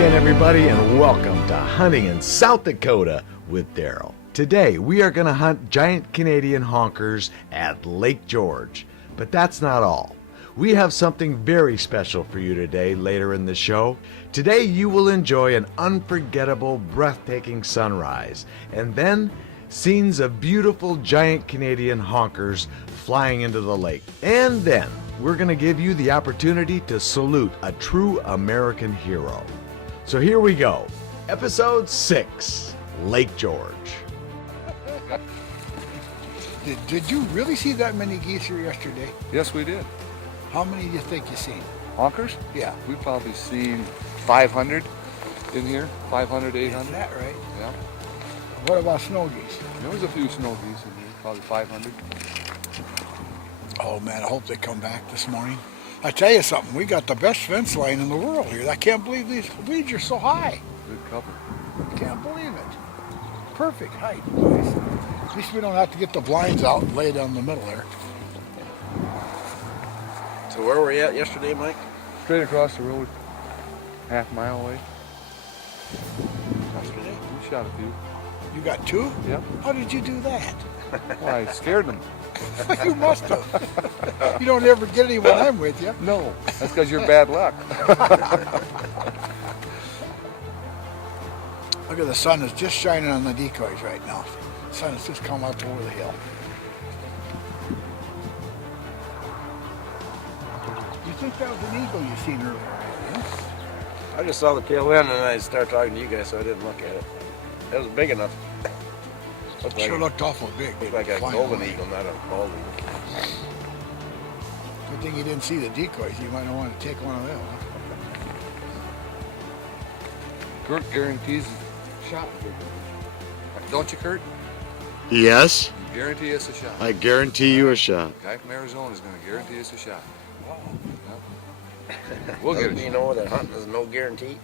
again, everybody, and welcome to Hunting in South Dakota with Darrell. Today, we are going to hunt giant Canadian honkers at Lake George. But that's not all. We have something very special for you today later in the show. Today, you will enjoy an unforgettable, breathtaking sunrise, and then scenes of beautiful giant Canadian honkers flying into the lake. And then, we're going to give you the opportunity to salute a true American hero. So here we go. Episode 6, Lake George. Did you really see that many geese here yesterday? Yes, we did. How many do you think you seen? Honkers? Yeah. We've probably seen 500 in here, 500, 800. Is that right? Yeah. What about snow geese? There was a few snow geese in here, probably 500. Oh man, I hope they come back this morning. I tell you something, we got the best fence line in the world here. I can't believe these weeds are so high. Good cover. I can't believe it. Perfect height, guys. At least we don't have to get the blinds out and lay down the middle there. So where were we at yesterday, Mike? Straight across the road, half mile away. Yesterday? We shot a few. You got 2? Yep. How did you do that? Well, I scared them. You must have. You don't ever get any when I'm with you. No, that's because you're bad luck. Look at the sun is just shining on the decoys right now. The sun has just come up over the hill. You think that was an eagle you seen earlier? Yeah? I just saw the tail end and I started talking to you guys, so I didn't look at it. It was big enough. Looked Sure like, looked awful big. looked like a Flying golden away. eagle, not a bald eagle. Good thing you didn't see the decoys. You might not want to take one of them. Huh? Kurt guarantees a shot. Don't you, Kurt? Yes, Guarantee us a shot. I guarantee you a shot. Guy from Arizona is going to guarantee us a shot. We'll get You it. know that hunting is no guarantee.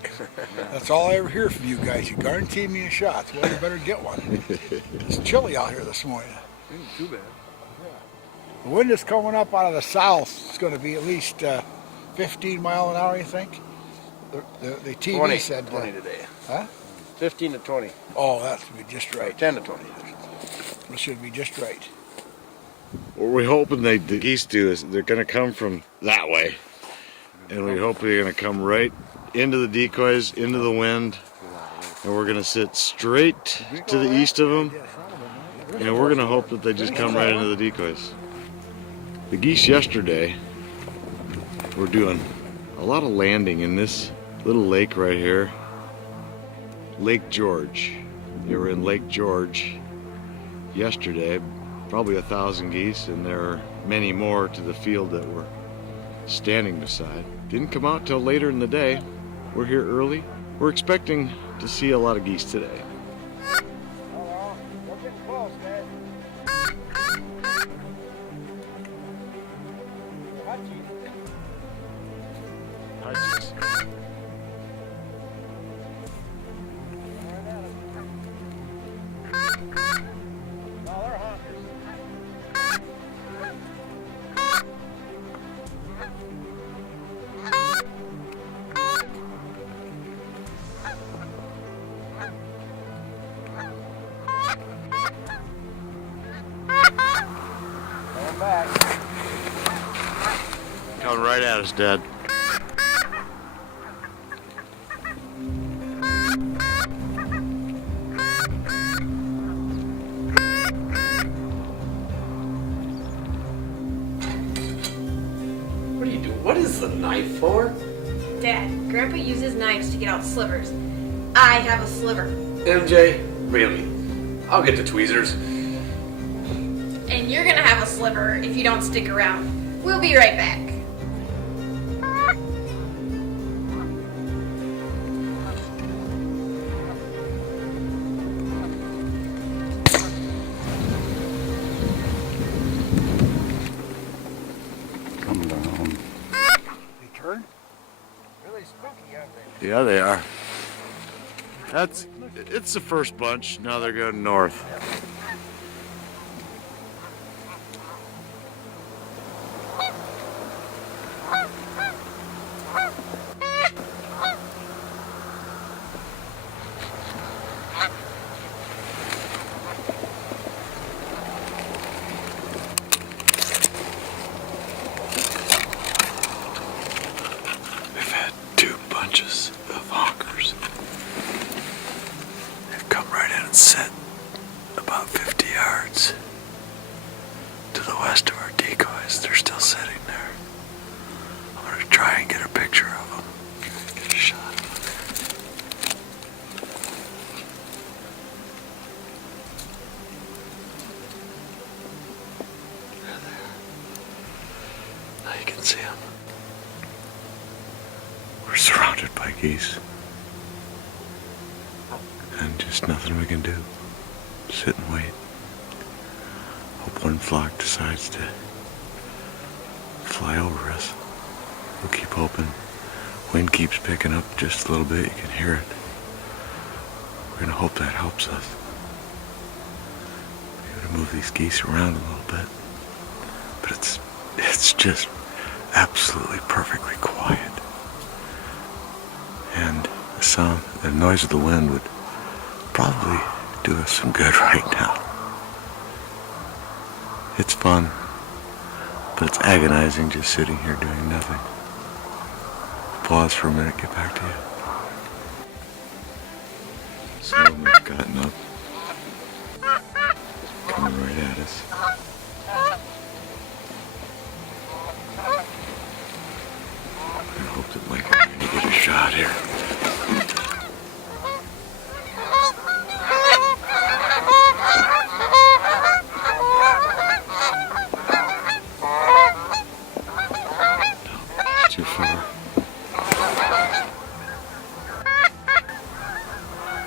That's all I ever hear from you guys. You guarantee me a shot. Well, you better get one. It's chilly out here this morning. Ain't too bad. The wind is coming up out of the south. It's going to be at least 15 mile an hour, you think? The TV 20, said 20 today. Huh? 15 to 20. Oh, that should be just right. 10 to 20. It should be just right. What we're hoping the geese do is they're going to come from that way. And we hope they're going to come right into the decoys, into the wind. And we're going to sit straight to the east of them. And we're going to hope that they just come right into the decoys. The geese yesterday were doing a lot of landing in this little lake right here. Lake George. They were in Lake George yesterday, probably 1,000 geese, and there are many more to the field that we're standing beside. Didn't come out till later in the day. We're here early. We're expecting to see a lot of geese today. We're getting close, guys. Coming right at us, Dad. What are you doing? What is the knife for? Dad, Grandpa uses knives to get out slivers. I have a sliver. MJ, really? I'll get the tweezers. And you're gonna have a sliver if you don't stick around. We'll be right back. Come down. They turn? Really spooky, aren't they? Yeah, they are. It's the first bunch. Now they're going north. Let's sit about 50 yards to the west of our decoys. They're still sitting there. I'm going to try and get a picture of them. Get a shot of them. They're there. Now you can see them. We're surrounded by geese. And just nothing we can do. Sit and wait. Hope one flock decides to fly over us. We'll keep hoping. Wind keeps picking up just a little bit. You can hear it. We're gonna hope that helps us. We're gonna move these geese around a little bit. But it's just absolutely perfectly quiet. And the noise of the wind would probably do us some good right now. It's fun, but it's agonizing just sitting here doing nothing. Pause for a minute, get back to you. Some of them have gotten up, coming right at us. I hope that Mike and I get a shot here. Too far.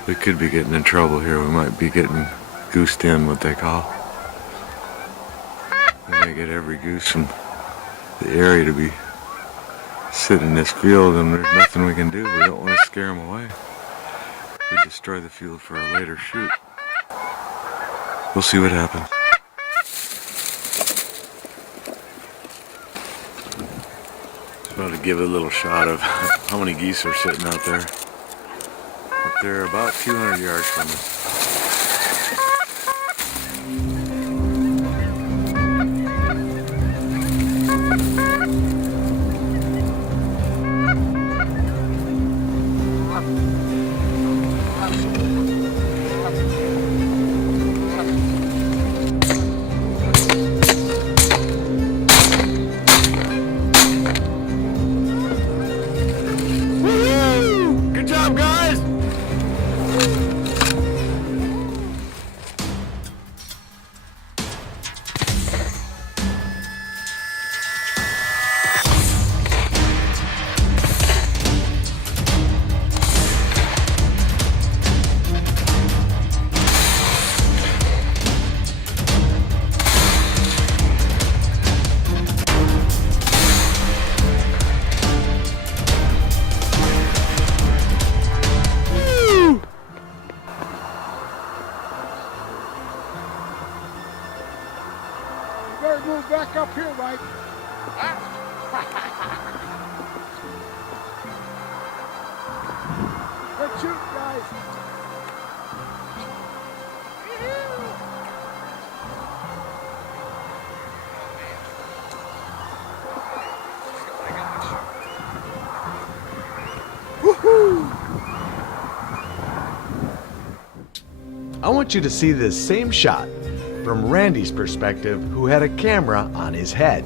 We could be getting in trouble here. We might be getting goosed in, what they call. We may get every goose from the area to be sitting in this field, and there's nothing we can do. We don't want to scare them away. We destroy the field for a later shoot. We'll see what happens. To give a little shot of how many geese are sitting out there. Up there about 200 yards from us. Better move back up here, Mike. Good shoot, guys. Woohoo! I want you to see this same shot from Randy's perspective, who had a camera on his head.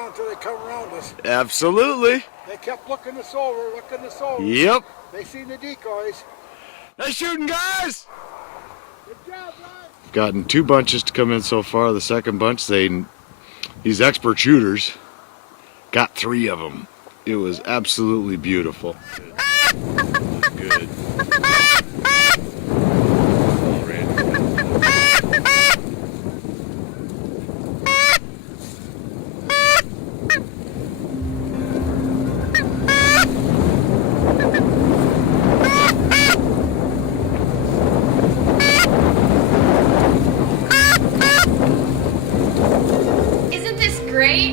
Until they come around us. Absolutely. They kept looking us over. Yep. They seen the decoys. Nice shooting, guys. Good job, guys. Gotten 2 bunches to come in so far. The second bunch, these expert shooters got 3 of them. It was absolutely beautiful. Good. right?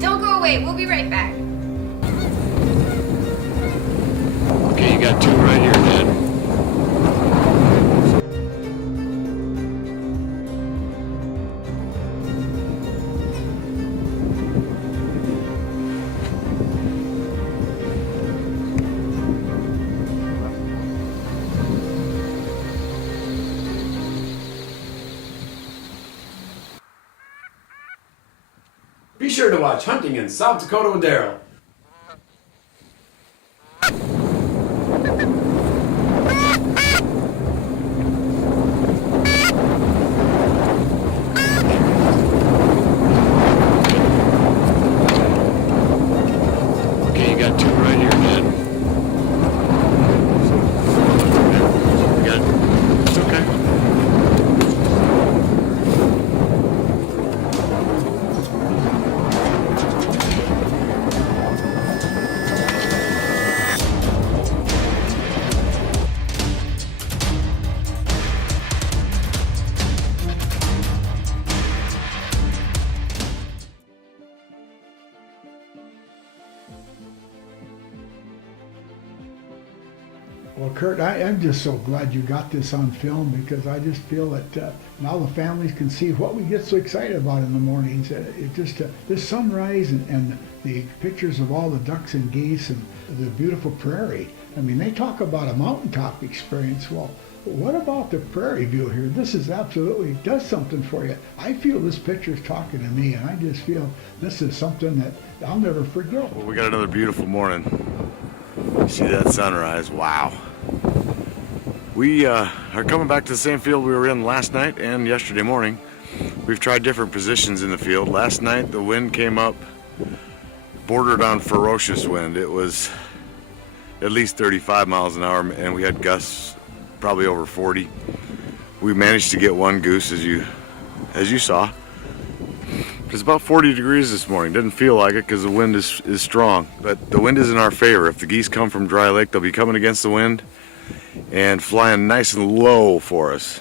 Don't go away. We'll be right back. Okay, you got two right here, Dad. Be sure to watch Hunting in South Dakota with Darrell. Okay, you got two right here, Dad. You got it. It's okay. Well, Kurt, I'm just so glad you got this on film, because I just feel that now the families can see what we get so excited about in the mornings. It just this sunrise and the pictures of all the ducks and geese and the beautiful prairie. I mean, they talk about a mountaintop experience. Well, what about the prairie view here? This is absolutely does something for you. I feel this picture's talking to me, and I just feel this is something that I'll never forget. Well, we got another beautiful morning. You see that sunrise? Wow. We are coming back to the same field we were in last night and yesterday morning. We've tried different positions in the field. Last night the wind came up, bordered on ferocious wind. It was at least 35 miles an hour, and we had gusts probably over 40. We managed to get one goose, as you saw. It's about 40 degrees this morning. Doesn't feel like it because the wind is strong, but the wind is in our favor. If the geese come from dry lake, they'll be coming against the wind and flying nice and low for us.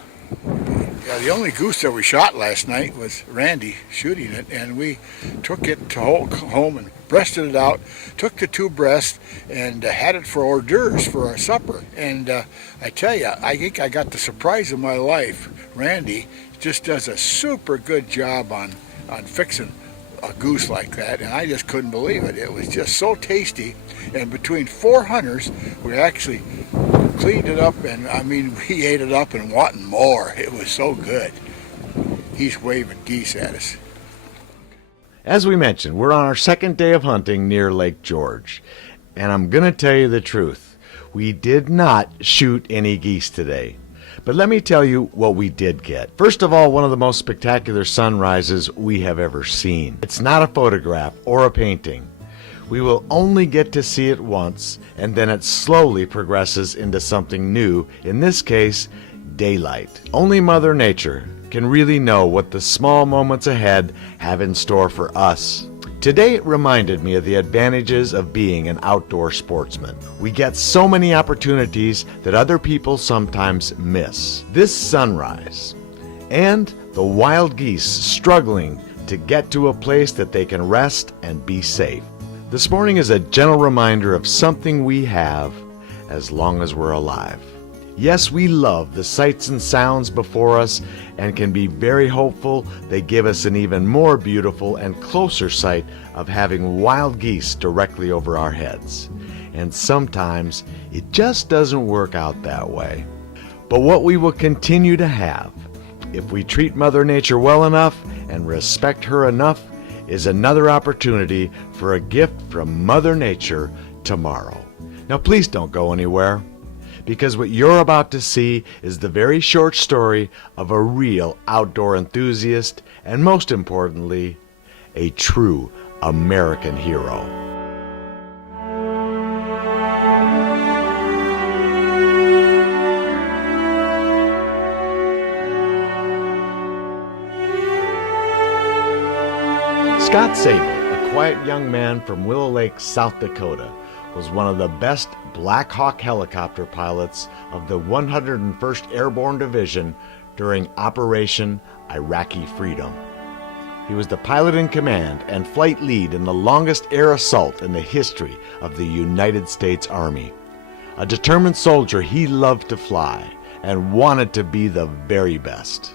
Yeah, the only goose that we shot last night was Randy shooting it, and we took it to home and breasted it out, took the two breasts, and had it for hors d'oeuvres for our supper. And I tell you, I think I got the surprise of my life. Randy just does a super good job on fixing a goose like that, and I just couldn't believe it. It was just so tasty, and between 4 hunters, we actually cleaned it up, and I mean, we ate it up and wanting more. It was so good. He's waving geese at us. As we mentioned, we're on our second day of hunting near Lake George, and I'm going to tell you the truth. We did not shoot any geese today. But let me tell you what we did get. First of all, one of the most spectacular sunrises we have ever seen. It's not a photograph or a painting. We will only get to see it once, and then it slowly progresses into something new, in this case, daylight. Only Mother Nature can really know what the small moments ahead have in store for us. Today it reminded me of the advantages of being an outdoor sportsman. We get so many opportunities that other people sometimes miss. This sunrise and the wild geese struggling to get to a place that they can rest and be safe. This morning is a gentle reminder of something we have as long as we're alive. Yes, we love the sights and sounds before us and can be very hopeful they give us an even more beautiful and closer sight of having wild geese directly over our heads. And sometimes it just doesn't work out that way. But what we will continue to have, if we treat Mother Nature well enough and respect her enough, is another opportunity for a gift from Mother Nature tomorrow. Now please don't go anywhere, because what you're about to see is the very short story of a real outdoor enthusiast, and most importantly, a true American hero. Scott Sable, a quiet young man from Willow Lake, South Dakota, was one of the best Black Hawk helicopter pilots of the 101st Airborne Division during Operation Iraqi Freedom. He was the pilot in command and flight lead in the longest air assault in the history of the United States Army. A determined soldier, he loved to fly and wanted to be the very best.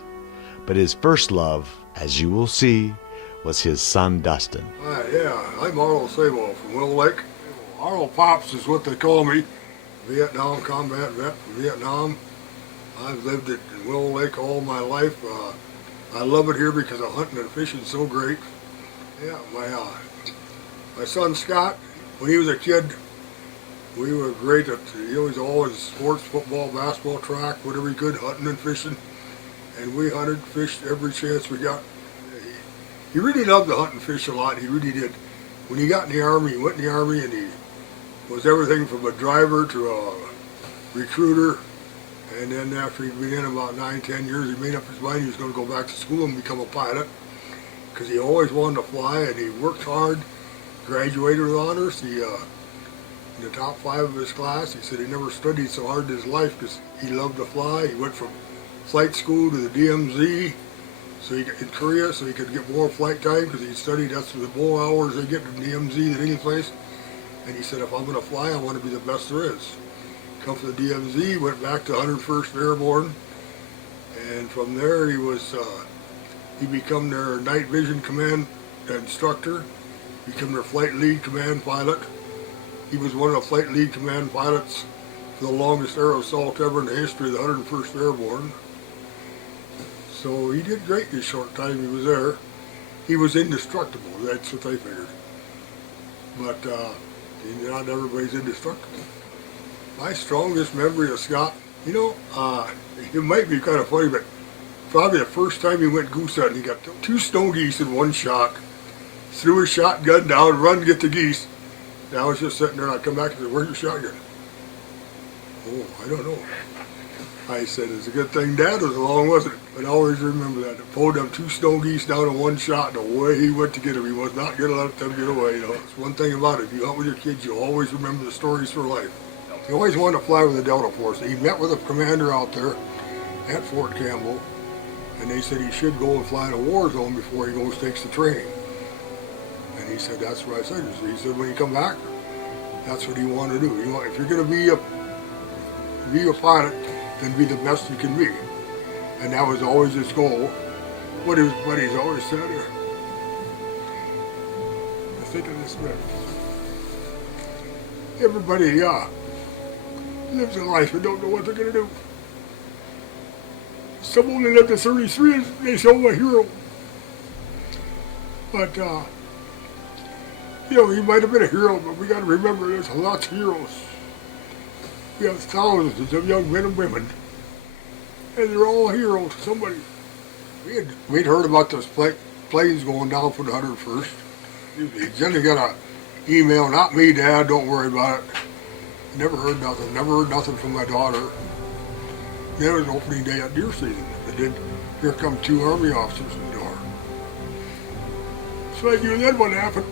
But his first love, as you will see, was his son Dustin. Yeah, I'm Arnold Sabo from Willow Lake. Arnold Pops is what they call me. Vietnam combat vet from Vietnam. I've lived in Willow Lake all my life. I love it here because the hunting and fishing is so great. Yeah, my son Scott, when he was a kid, we were great at, he was always sports, football, basketball, track, whatever he could, hunting and fishing. And we hunted, fished every chance we got. He really loved to hunt and fish a lot, he really did. When he got in the Army, he went in the Army and he was everything from a driver to a recruiter. And then after he'd been in about 9-10 years, he made up his mind he was going to go back to school and become a pilot. Because he always wanted to fly and he worked hard, graduated with honors. He, in the top 5 of his class, he said he never studied so hard in his life because he loved to fly. He went from flight school to the DMZ in Korea so he could get more flight time because he studied, that's the more hours they get in DMZ than any place. And he said, if I'm going to fly, I want to be the best there is. Come from the DMZ, went back to 101st Airborne, and from there he became their night vision command instructor, became their flight lead command pilot. He was one of the flight lead command pilots for the longest air assault ever in the history of the 101st Airborne. So he did great this short time he was there. He was indestructible, that's what they figured. But not everybody's indestructible. My strongest memory of Scott, you know, it might be kind of funny, but probably the first time he went goose hunting, he got 2 snow geese in one shot, threw his shotgun down, run to get the geese. And I was just sitting there and I come back and said, where's your shotgun? Oh, I don't know. I said, it's a good thing Dad was along, wasn't it? But I always remember that. He pulled them 2 snow geese down in one shot, and the way he went to get them, he was not going to let them get away. You know, it's one thing about it. If you hunt with your kids, you always remember the stories for life. He always wanted to fly with the Delta Force. He met with a commander out there at Fort Campbell, and they said he should go and fly in a war zone before he goes takes the training. And he said, that's what I said. He said, when you come back, that's what you want to do. You want, if you're going to be a pilot, then be the best you can be. And that was always his goal. What his buddies always said here. I think of this bit. Everybody, lives a life and don't know what they're going to do. Some only live to 33 and they say, oh, a hero. But, you know, he might have been a hero, but we got to remember there's lots of heroes. We have thousands of young men and women, and they're all heroes. Somebody, we'd heard about those planes going down for the 101st. He generally got an email, not me, Dad, don't worry about it. Never heard nothing from my daughter. Then it was opening day at deer season. And then here come 2 Army officers in the door. So I knew then what happened.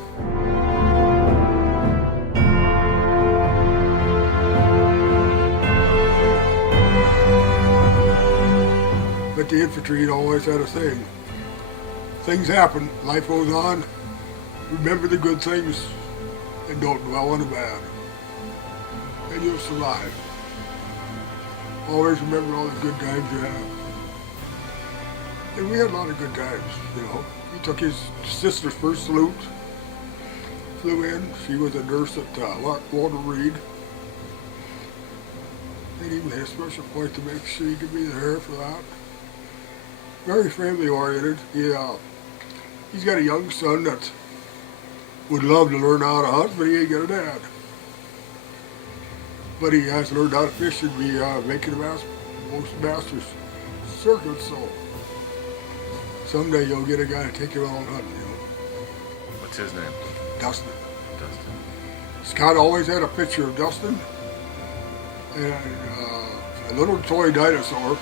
But the infantry always had a saying. Things happen, life goes on. Remember the good things and don't dwell on the bad. And you'll survive. Always remember all the good times you have. And we had a lot of good times, you know. He took his sister's first salute, flew in. She was a nurse at Walter Reed. And he made a special point to make sure he could be there for that. Very family oriented. He's got a young son that would love to learn how to hunt, but he ain't got a dad. But he has learned how to fish and be making most masters circuits, so someday you'll get a guy to take you on hunting, you know. What's his name? Dustin. Dustin. Scott always had a picture of Dustin and a little toy dinosaur,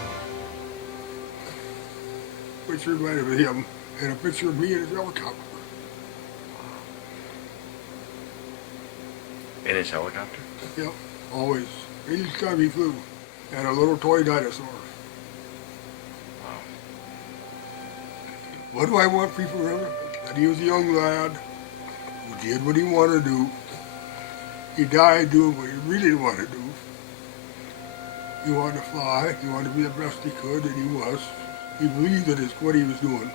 which reminded me of him, and a picture of me in his helicopter. In his helicopter? Yep, always. Each time he flew. And a little toy dinosaur. Wow. What do I want people to remember? That he was a young lad who did what he wanted to do. He died doing what he really wanted to do. He wanted to fly, he wanted to be the best he could, and he was. He believed in what he was doing.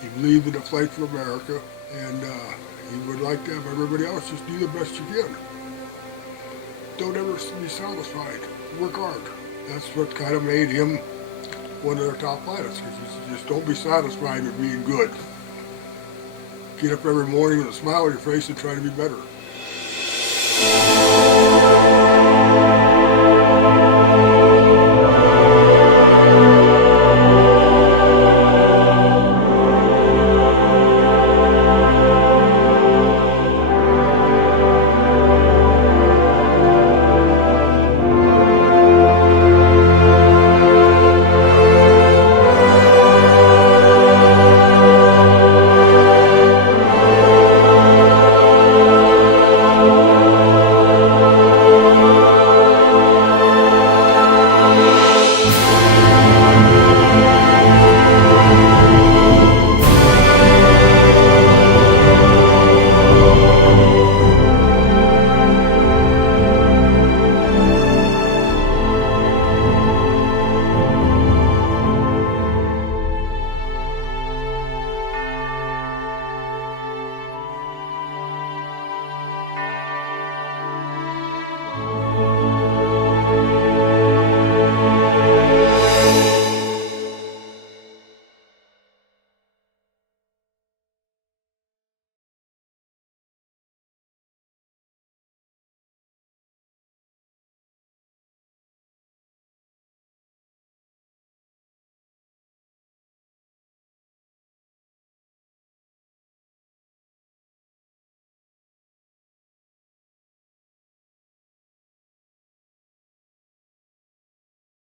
He believed in the fight for America, and he would like to have everybody else just do the best you can. Don't ever be satisfied. Work hard. That's what kind of made him one of their top pilots, because you just don't be satisfied with being good. Get up every morning with a smile on your face and try to be better.